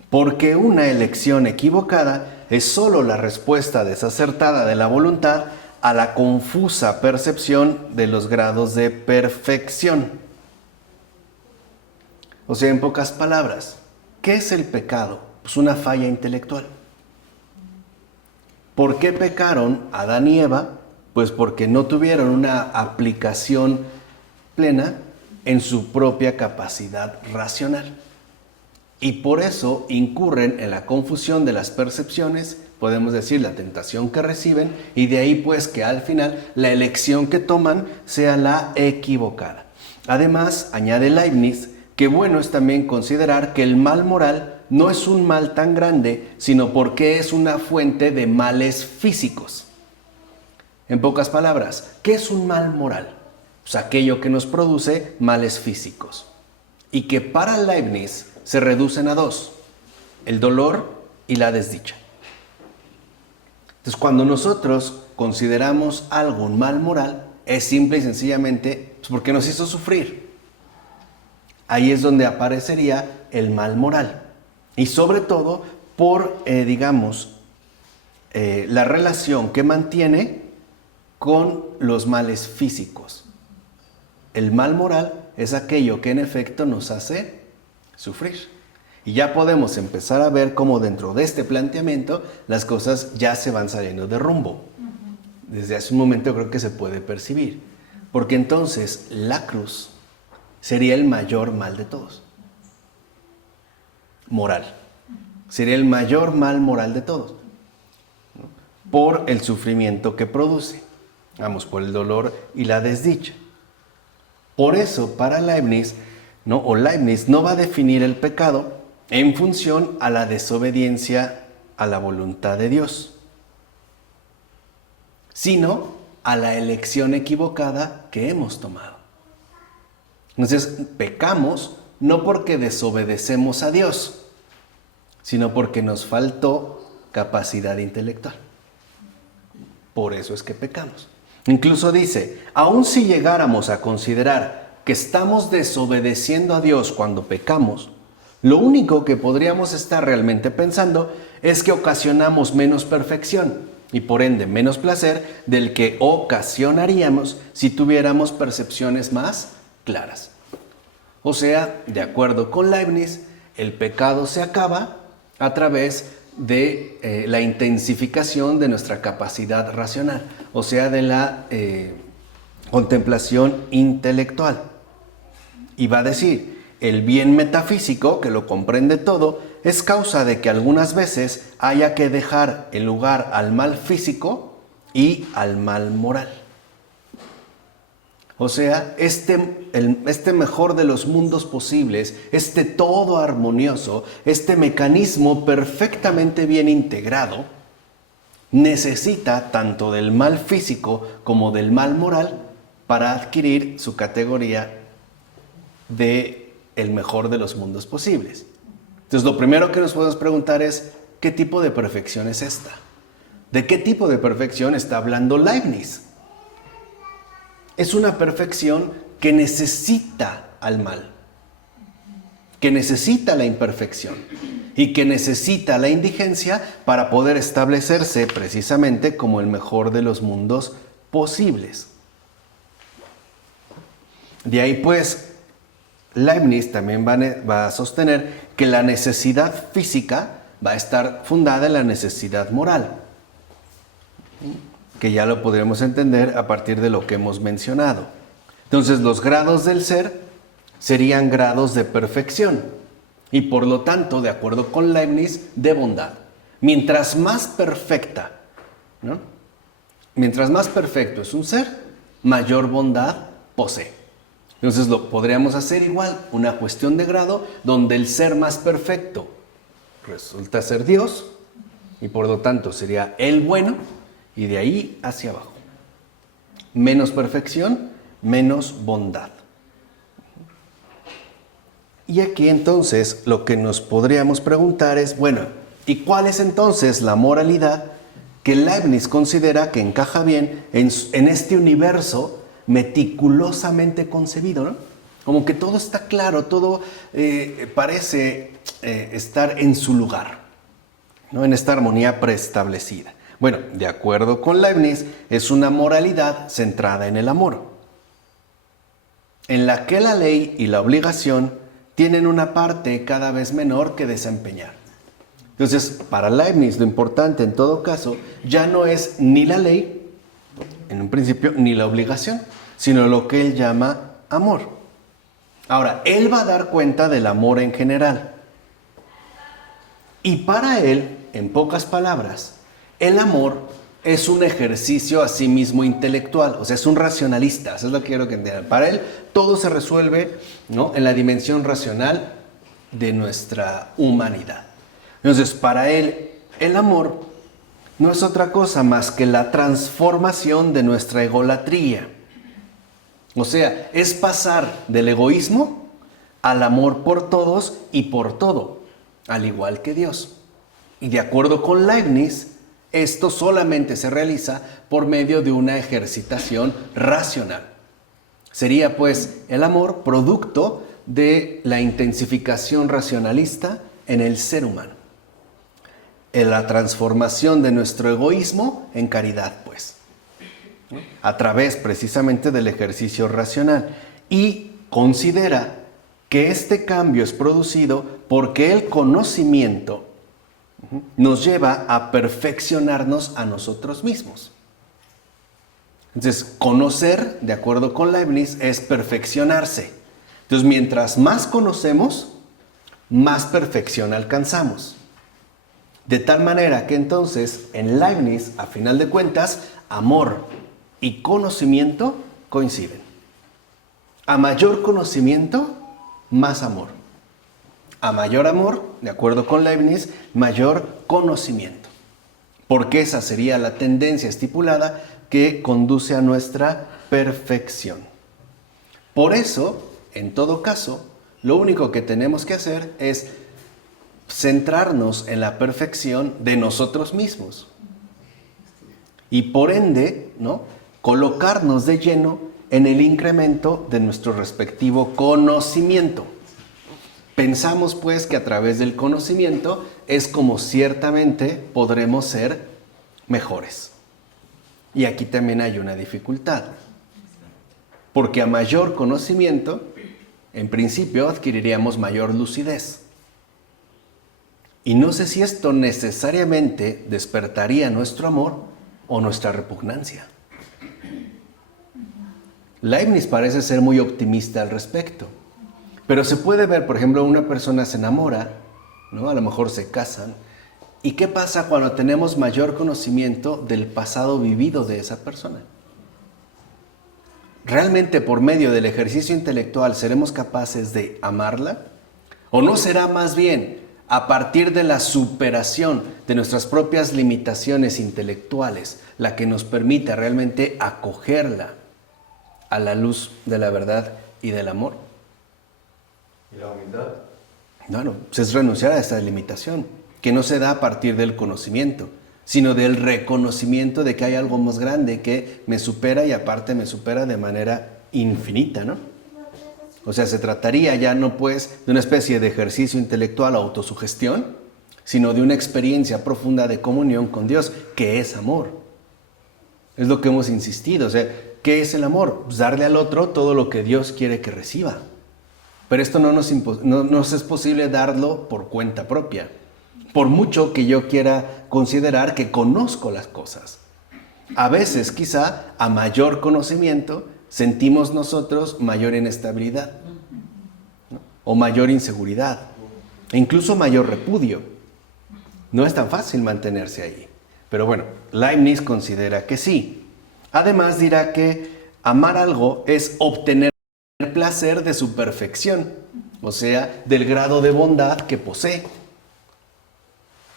Porque una elección equivocada es solo la respuesta desacertada de la voluntad a la confusa percepción de los grados de perfección. O sea, en pocas palabras, ¿qué es el pecado? Pues una falla intelectual. ¿Por qué pecaron Adán y Eva? Pues porque no tuvieron una aplicación plena en su propia capacidad racional. Y por eso incurren en la confusión de las percepciones, podemos decir la tentación que reciben, y de ahí pues que al final la elección que toman sea la equivocada. Además, añade Leibniz que bueno es también considerar que el mal moral no es un mal tan grande, sino porque es una fuente de males físicos. En pocas palabras, ¿qué es un mal moral? Pues aquello que nos produce males físicos. Y que para Leibniz se reducen a dos: el dolor y la desdicha. Entonces, cuando nosotros consideramos algo un mal moral, es simple y sencillamente pues, porque nos hizo sufrir. Ahí es donde aparecería el mal moral. Y sobre todo por, la relación que mantiene con los males físicos. El mal moral es aquello que en efecto nos hace sufrir. Y ya podemos empezar a ver cómo dentro de este planteamiento las cosas ya se van saliendo de rumbo. desde hace un momento creo que se puede percibir. Porque entonces la cruz sería el mayor mal de todos. Moral. Sería el mayor mal moral de todos, ¿no? Por el sufrimiento que produce. Vamos, por el dolor y la desdicha. Por eso, para Leibniz, Leibniz no va a definir el pecado en función a la desobediencia a la voluntad de Dios, sino a la elección equivocada que hemos tomado. Entonces, pecamos no porque desobedecemos a Dios, sino porque nos faltó capacidad intelectual. Por eso es que pecamos. Incluso dice, aun si llegáramos a considerar que estamos desobedeciendo a Dios cuando pecamos, lo único que podríamos estar realmente pensando es que ocasionamos menos perfección y por ende menos placer del que ocasionaríamos si tuviéramos percepciones más claras. O sea, de acuerdo con Leibniz, el pecado se acaba a través de la intensificación de nuestra capacidad racional, o sea, de la contemplación intelectual. Y va a decir, el bien metafísico, que lo comprende todo, es causa de que algunas veces haya que dejar el lugar al mal físico y al mal moral. O sea, este mejor de los mundos posibles, este todo armonioso, este mecanismo perfectamente bien integrado, necesita tanto del mal físico como del mal moral para adquirir su categoría de el mejor de los mundos posibles. Entonces, lo primero que nos podemos preguntar es, ¿qué tipo de perfección es esta? ¿De qué tipo de perfección está hablando Leibniz? Es una perfección que necesita al mal, que necesita la imperfección y que necesita la indigencia para poder establecerse precisamente como el mejor de los mundos posibles. De ahí pues, Leibniz también va a sostener que la necesidad física va a estar fundada en la necesidad moral, que ya lo podremos entender a partir de lo que hemos mencionado. Entonces, los grados del ser serían grados de perfección y por lo tanto, de acuerdo con Leibniz, de bondad. Mientras más perfecta, ¿no? Mientras más perfecto es un ser, mayor bondad posee. Entonces, lo podríamos hacer igual, una cuestión de grado donde el ser más perfecto resulta ser Dios y por lo tanto sería el bueno, y de ahí hacia abajo. Menos perfección, menos bondad. Y aquí entonces lo que nos podríamos preguntar es, bueno, ¿y cuál es entonces la moralidad que Leibniz considera que encaja bien en este universo meticulosamente concebido, ¿no? Como que todo está claro, todo parece estar en su lugar, ¿no? En esta armonía preestablecida. Bueno, de acuerdo con Leibniz, es una moralidad centrada en el amor, en la que la ley y la obligación tienen una parte cada vez menor que desempeñar. Entonces, para Leibniz, lo importante en todo caso ya no es ni la ley, en un principio, ni la obligación, sino lo que él llama amor. Ahora, él va a dar cuenta del amor en general. Y para él, en pocas palabras, el amor es un ejercicio a sí mismo intelectual, o sea, es un racionalista, eso es lo que quiero que entiendan. Para él, todo se resuelve, ¿no?, en la dimensión racional de nuestra humanidad. Entonces, para él, el amor no es otra cosa más que la transformación de nuestra egolatría. O sea, es pasar del egoísmo al amor por todos y por todo, al igual que Dios. Y de acuerdo con Leibniz, esto solamente se realiza por medio de una ejercitación racional. Sería pues el amor producto de la intensificación racionalista en el ser humano. En la transformación de nuestro egoísmo en caridad, pues, a través precisamente del ejercicio racional. Y considera que este cambio es producido porque el conocimiento nos lleva a perfeccionarnos a nosotros mismos. Entonces, conocer, de acuerdo con Leibniz, es perfeccionarse. Entonces, mientras más conocemos, más perfección alcanzamos. De tal manera que entonces, en Leibniz, a final de cuentas, amor y conocimiento coinciden. A mayor conocimiento, más amor. A mayor amor, de acuerdo con Leibniz, mayor conocimiento. Porque esa sería la tendencia estipulada que conduce a nuestra perfección. Por eso, en todo caso, lo único que tenemos que hacer es centrarnos en la perfección de nosotros mismos. Y por ende, ¿no?, colocarnos de lleno en el incremento de nuestro respectivo conocimiento. Pensamos pues que a través del conocimiento es como ciertamente podremos ser mejores. Y aquí también hay una dificultad. Porque a mayor conocimiento, en principio adquiriríamos mayor lucidez. Y no sé si esto necesariamente despertaría nuestro amor o nuestra repugnancia. Leibniz parece ser muy optimista al respecto. Pero se puede ver, por ejemplo, una persona se enamora, ¿no? A lo mejor se casan. ¿Y qué pasa cuando tenemos mayor conocimiento del pasado vivido de esa persona? ¿Realmente por medio del ejercicio intelectual seremos capaces de amarla? ¿O no será más bien a partir de la superación de nuestras propias limitaciones intelectuales la que nos permita realmente acogerla a la luz de la verdad y del amor? ¿Y la humildad? Bueno, pues es renunciar a esa limitación, que no se da a partir del conocimiento, sino del reconocimiento de que hay algo más grande que me supera y aparte me supera de manera infinita, ¿no? O sea, se trataría ya no pues de una especie de ejercicio intelectual o autosugestión, sino de una experiencia profunda de comunión con Dios, que es amor. Es lo que hemos insistido. O sea, ¿qué es el amor? Pues darle al otro todo lo que Dios quiere que reciba. Pero esto no nos es posible darlo por cuenta propia. Por mucho que yo quiera considerar que conozco las cosas. A veces, quizá, a mayor conocimiento, sentimos nosotros mayor inestabilidad, ¿no?, o mayor inseguridad, e incluso mayor repudio. No es tan fácil mantenerse ahí. Pero bueno, Leibniz considera que sí. Además dirá que amar algo es obtener placer de su perfección, o sea, del grado de bondad que posee.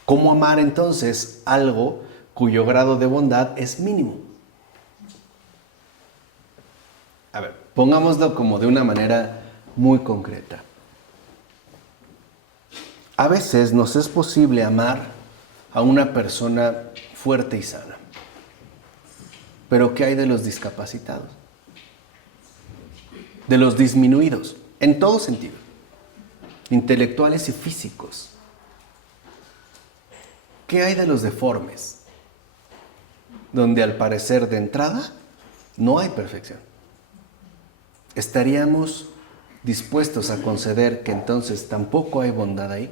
¿Cómo amar entonces algo cuyo grado de bondad es mínimo? A ver, pongámoslo como de una manera muy concreta. A veces nos es posible amar a una persona fuerte y sana. Pero ¿qué hay de los discapacitados? De los disminuidos, en todo sentido, intelectuales y físicos. ¿Qué hay de los deformes? Donde al parecer de entrada no hay perfección. ¿Estaríamos dispuestos a conceder que entonces tampoco hay bondad ahí?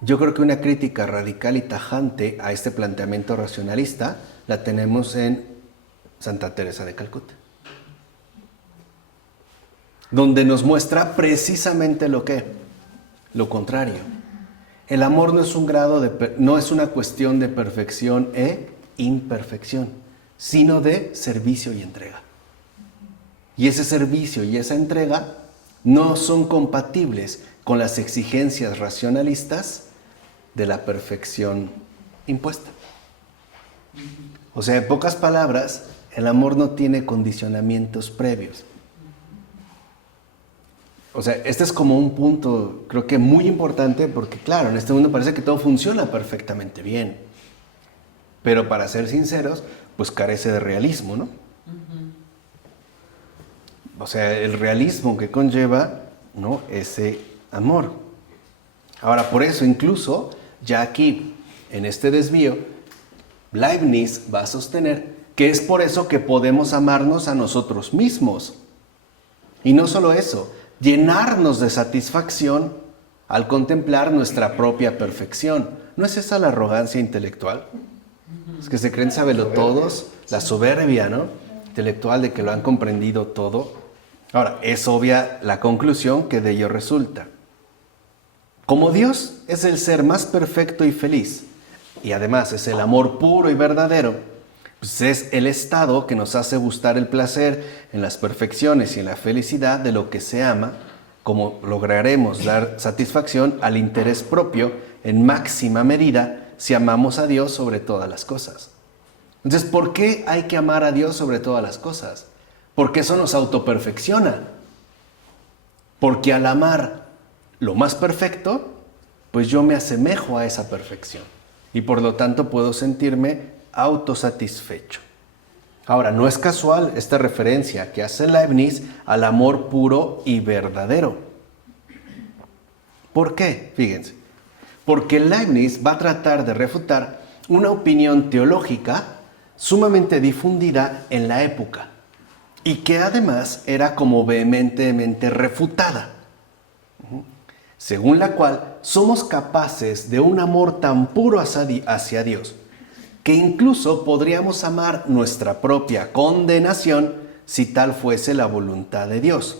Yo creo que una crítica radical y tajante a este planteamiento racionalista la tenemos en Santa Teresa de Calcuta, donde nos muestra precisamente lo contrario. El amor no es no es una cuestión de perfección e imperfección, sino de servicio y entrega. Y ese servicio y esa entrega no son compatibles con las exigencias racionalistas de la perfección impuesta. O sea, en pocas palabras, el amor no tiene condicionamientos previos. O sea, este es como un punto, creo que muy importante, porque claro, en este mundo parece que todo funciona perfectamente bien. Pero para ser sinceros, pues carece de realismo, ¿no? O sea, el realismo que conlleva, ¿no?, ese amor. Ahora, por eso incluso, ya aquí, en este desvío, Leibniz va a sostener que es por eso que podemos amarnos a nosotros mismos. Y no solo eso, llenarnos de satisfacción al contemplar nuestra propia perfección. ¿No es esa la arrogancia intelectual? Es que se creen sabelotodos, la soberbia, ¿no? Intelectual de que lo han comprendido todo. Ahora, es obvia la conclusión que de ello resulta. Como Dios es el ser más perfecto y feliz, y además es el amor puro y verdadero, pues es el estado que nos hace gustar el placer en las perfecciones y en la felicidad de lo que se ama, como lograremos dar satisfacción al interés propio en máxima medida si amamos a Dios sobre todas las cosas. Entonces, ¿por qué hay que amar a Dios sobre todas las cosas? Porque eso nos autoperfecciona. Porque al amar lo más perfecto, pues yo me asemejo a esa perfección. Y por lo tanto puedo sentirme autosatisfecho. Ahora, no es casual esta referencia que hace Leibniz al amor puro y verdadero. ¿Por qué? Fíjense. Porque Leibniz va a tratar de refutar una opinión teológica sumamente difundida en la época y que además era como vehementemente refutada, según la cual somos capaces de un amor tan puro hacia Dios que incluso podríamos amar nuestra propia condenación si tal fuese la voluntad de Dios.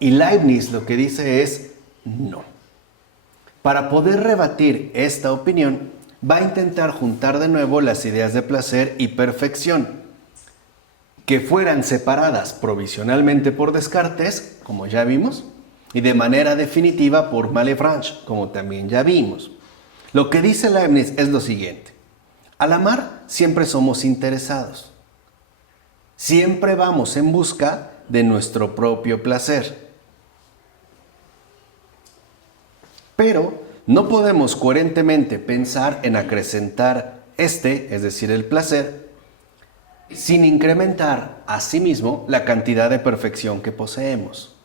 Y Leibniz lo que dice es no. Para poder rebatir esta opinión, va a intentar juntar de nuevo las ideas de placer y perfección, que fueran separadas provisionalmente por Descartes, como ya vimos, y de manera definitiva por Malebranche, como también ya vimos. Lo que dice Leibniz es lo siguiente: al amar siempre somos interesados, siempre vamos en busca de nuestro propio placer, pero no podemos coherentemente pensar en acrecentar es decir, el placer, sin incrementar asimismo la cantidad de perfección que poseemos.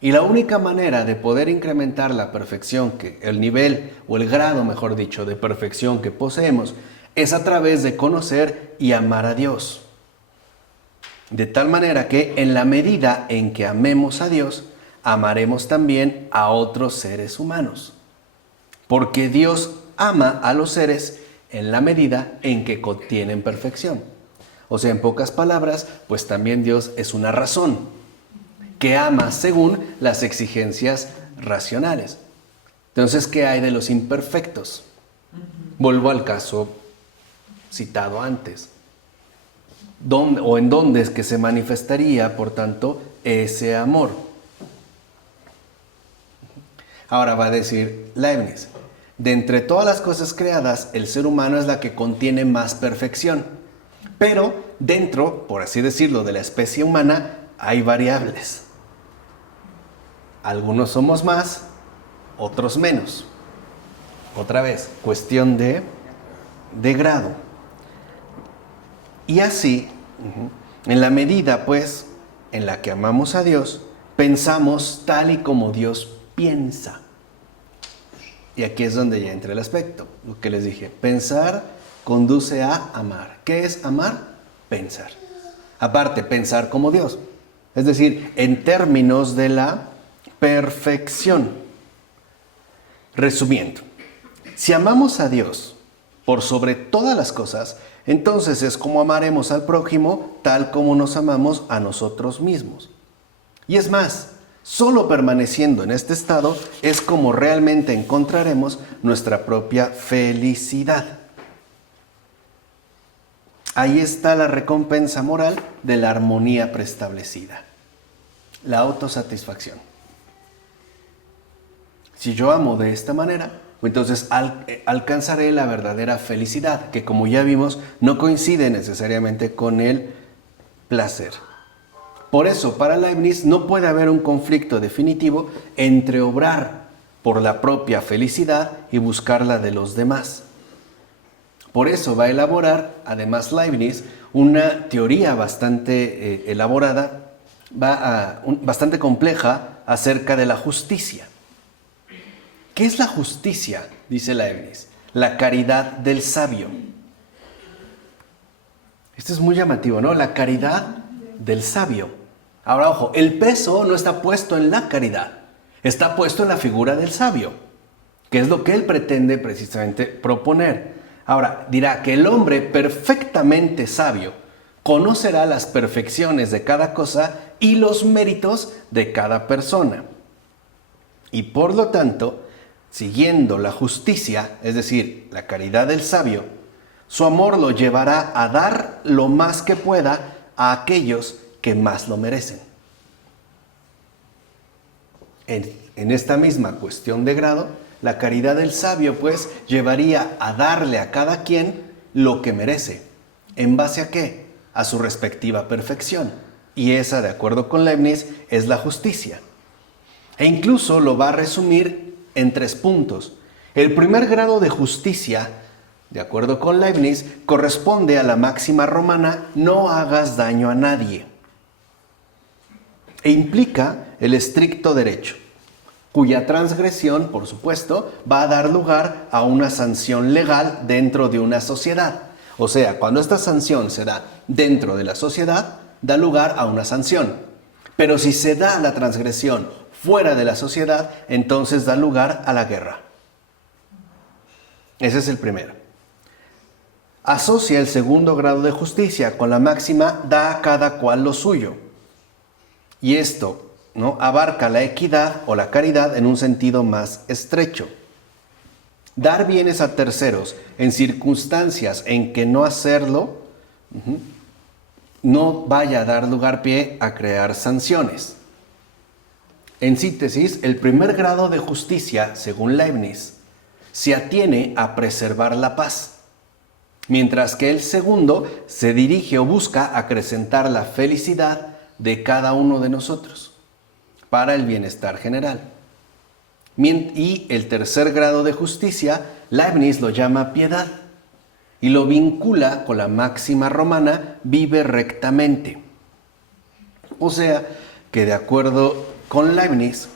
Y la única manera de poder incrementar la perfección, el nivel o el grado, mejor dicho, de perfección que poseemos, es a través de conocer y amar a Dios. De tal manera que en la medida en que amemos a Dios, amaremos también a otros seres humanos. Porque Dios ama a los seres en la medida en que contienen perfección. O sea, en pocas palabras, pues también Dios es una razón que ama según las exigencias racionales. Entonces, ¿qué hay de los imperfectos? Vuelvo al caso citado antes. ¿En dónde es que se manifestaría, por tanto, ese amor? Ahora va a decir Leibniz: de entre todas las cosas creadas, el ser humano es la que contiene más perfección. Pero dentro, por así decirlo, de la especie humana hay variables. Algunos somos más, otros menos. Otra vez, cuestión de grado. Y así, en la medida, pues, en la que amamos a Dios, pensamos tal y como Dios piensa. Y aquí es donde ya entra el aspecto, lo que les dije. Pensar conduce a amar. ¿Qué es amar? Pensar. Aparte, pensar como Dios. Es decir, en términos de la perfección. Resumiendo, si amamos a Dios por sobre todas las cosas, entonces es como amaremos al prójimo tal como nos amamos a nosotros mismos. Y es más, solo permaneciendo en este estado es como realmente encontraremos nuestra propia felicidad. Ahí está la recompensa moral de la armonía preestablecida, la autosatisfacción. Si yo amo de esta manera, entonces alcanzaré la verdadera felicidad, que como ya vimos, no coincide necesariamente con el placer. Por eso, para Leibniz no puede haber un conflicto definitivo entre obrar por la propia felicidad y buscar la de los demás. Por eso va a elaborar, además Leibniz, una teoría bastante elaborada, bastante compleja acerca de la justicia. ¿Qué es la justicia? Dice Leibniz. La caridad del sabio. Esto es muy llamativo, ¿no? La caridad del sabio. Ahora, ojo, el peso no está puesto en la caridad, está puesto en la figura del sabio, que es lo que él pretende precisamente proponer. Ahora, dirá que el hombre perfectamente sabio conocerá las perfecciones de cada cosa y los méritos de cada persona. Y por lo tanto, siguiendo la justicia, es decir, la caridad del sabio, su amor lo llevará a dar lo más que pueda a aquellos que más lo merecen. En esta misma cuestión de grado, la caridad del sabio, pues, llevaría a darle a cada quien lo que merece. ¿En base a qué? A su respectiva perfección. Y esa, de acuerdo con Leibniz, es la justicia. E incluso lo va a resumir en 3 puntos. El primer grado de justicia, de acuerdo con Leibniz, corresponde a la máxima romana: no hagas daño a nadie. E implica el estricto derecho, cuya transgresión, por supuesto, va a dar lugar a una sanción legal dentro de una sociedad. O sea, cuando esta sanción se da dentro de la sociedad, da lugar a una sanción. Pero si se da la transgresión fuera de la sociedad, entonces da lugar a la guerra. Ese es el primero. Asocia el segundo grado de justicia con la máxima: da a cada cual lo suyo. Y esto, ¿no?, abarca la equidad o la caridad en un sentido más estrecho. Dar bienes a terceros en circunstancias en que no hacerlo no vaya a dar lugar pie a crear sanciones. En síntesis, el primer grado de justicia, según Leibniz, se atiene a preservar la paz, mientras que el segundo se dirige o busca acrecentar la felicidad de cada uno de nosotros para el bienestar general. Y el tercer grado de justicia, Leibniz lo llama piedad y lo vincula con la máxima romana: vive rectamente. O sea, que de acuerdo con Leibniz,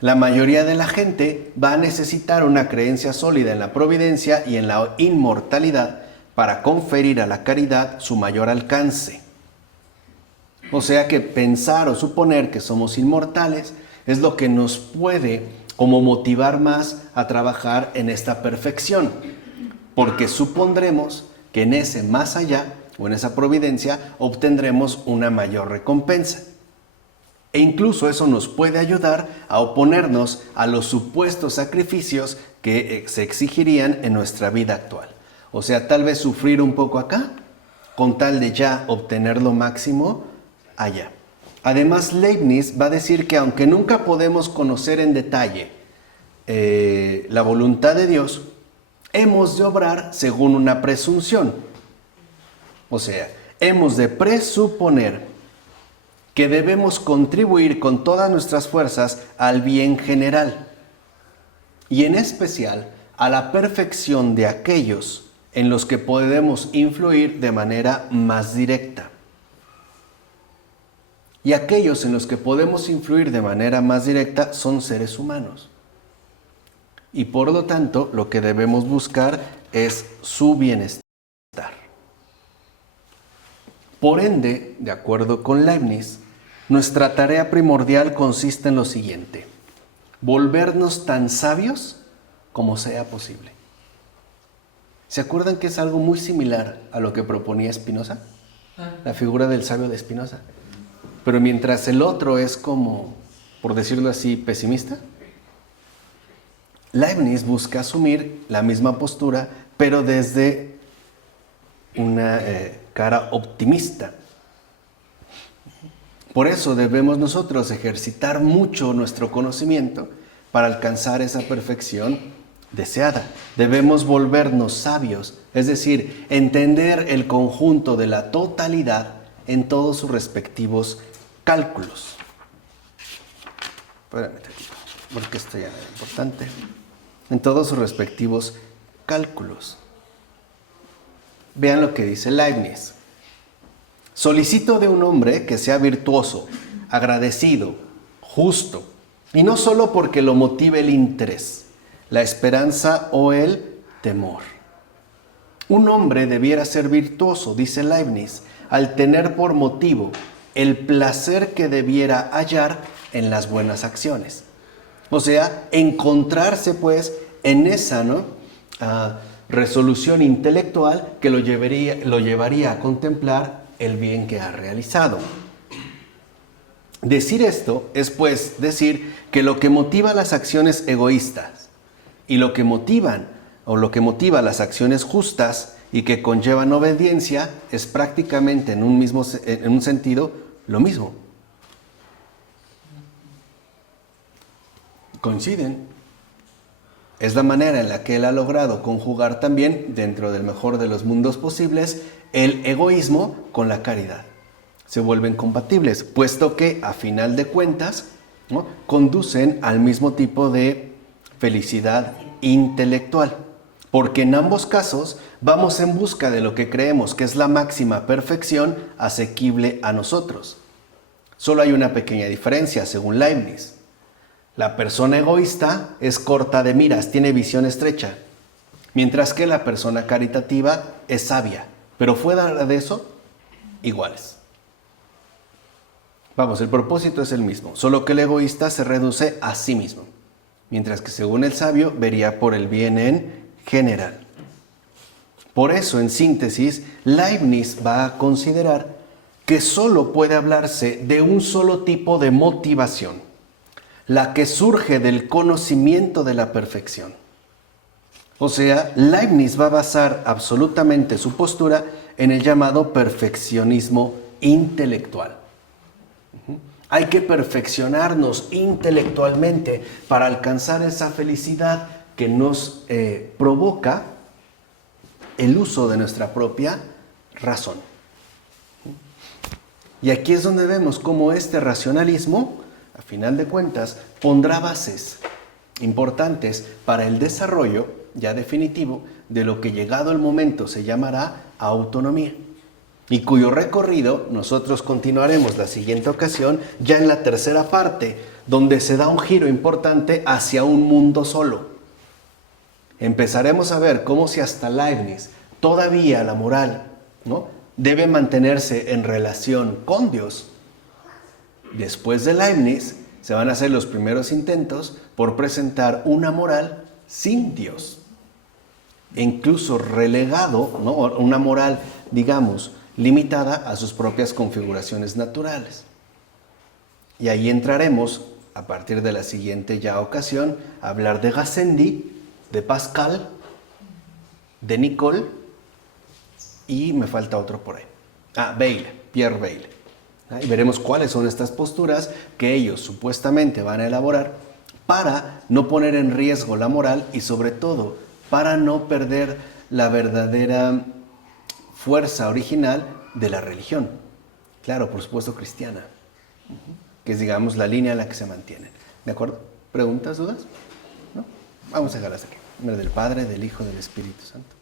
la mayoría de la gente va a necesitar una creencia sólida en la providencia y en la inmortalidad para conferir a la caridad su mayor alcance. O sea que pensar o suponer que somos inmortales es lo que nos puede como motivar más a trabajar en esta perfección, porque supondremos que en ese más allá o en esa providencia obtendremos una mayor recompensa. E incluso eso nos puede ayudar a oponernos a los supuestos sacrificios que se exigirían en nuestra vida actual. O sea, tal vez sufrir un poco acá con tal de ya obtener lo máximo allá. Además, Leibniz va a decir que aunque nunca podemos conocer en detalle la voluntad de Dios, hemos de obrar según una presunción. O sea, hemos de presuponer que debemos contribuir con todas nuestras fuerzas al bien general y en especial a la perfección de aquellos en los que podemos influir de manera más directa. Y aquellos en los que podemos influir de manera más directa son seres humanos. Y por lo tanto, lo que debemos buscar es su bienestar. Por ende, de acuerdo con Leibniz, nuestra tarea primordial consiste en lo siguiente: volvernos tan sabios como sea posible. ¿Se acuerdan que es algo muy similar a lo que proponía Spinoza? La figura del sabio de Spinoza. Pero mientras el otro es como, por decirlo así, pesimista, Leibniz busca asumir la misma postura, pero desde una cara optimista. Por eso debemos nosotros ejercitar mucho nuestro conocimiento para alcanzar esa perfección deseada. Debemos volvernos sabios, es decir, entender el conjunto de la totalidad en todos sus respectivos cálculos. Espérame, porque esto ya es importante. En todos sus respectivos cálculos. Vean lo que dice Leibniz. Solicito de un hombre que sea virtuoso, agradecido, justo, y no solo porque lo motive el interés, la esperanza o el temor. Un hombre debiera ser virtuoso, dice Leibniz, al tener por motivo el placer que debiera hallar en las buenas acciones. O sea, encontrarse pues en esa resolución intelectual que lo llevaría a contemplar el bien que ha realizado. Decir esto es, pues, decir que lo que motiva las acciones egoístas y lo que motiva las acciones justas y que conllevan obediencia es prácticamente en un sentido lo mismo. Coinciden. Es la manera en la que él ha logrado conjugar también, dentro del mejor de los mundos posibles, el egoísmo con la caridad. Se vuelven compatibles, puesto que, a final de cuentas, ¿no?, conducen al mismo tipo de felicidad intelectual. Porque en ambos casos vamos en busca de lo que creemos que es la máxima perfección asequible a nosotros. Solo hay una pequeña diferencia, según Leibniz. La persona egoísta es corta de miras, tiene visión estrecha, mientras que la persona caritativa es sabia, pero fuera de eso, iguales. Vamos, el propósito es el mismo, solo que el egoísta se reduce a sí mismo, mientras que según el sabio vería por el bien en general. Por eso, en síntesis, Leibniz va a considerar que solo puede hablarse de un solo tipo de motivación, la que surge del conocimiento de la perfección. O sea, Leibniz va a basar absolutamente su postura en el llamado perfeccionismo intelectual. Hay que perfeccionarnos intelectualmente para alcanzar esa felicidad que nos provoca el uso de nuestra propia razón. Y aquí es donde vemos cómo este racionalismo, a final de cuentas, pondrá bases importantes para el desarrollo ya definitivo de lo que, llegado el momento, se llamará autonomía, y cuyo recorrido nosotros continuaremos la siguiente ocasión, ya en la tercera parte, donde se da un giro importante hacia un mundo solo. Empezaremos a ver cómo, si hasta Leibniz todavía la moral, ¿no?, debe mantenerse en relación con Dios, después de Leibniz se van a hacer los primeros intentos por presentar una moral sin Dios, e incluso relegado, ¿no?, una moral, digamos, limitada a sus propias configuraciones naturales. Y ahí entraremos, a partir de la siguiente ya ocasión, a hablar de Gassendi, de Pascal, de Nicole, y me falta otro por ahí. Pierre Bayle. Y veremos cuáles son estas posturas que ellos supuestamente van a elaborar para no poner en riesgo la moral y, sobre todo, para no perder la verdadera fuerza original de la religión. Claro, por supuesto, cristiana, que es, digamos, la línea en la que se mantienen. ¿De acuerdo? ¿Preguntas, dudas? ¿No? Vamos a dejarlas aquí. En nombre del Padre, del Hijo, del Espíritu Santo.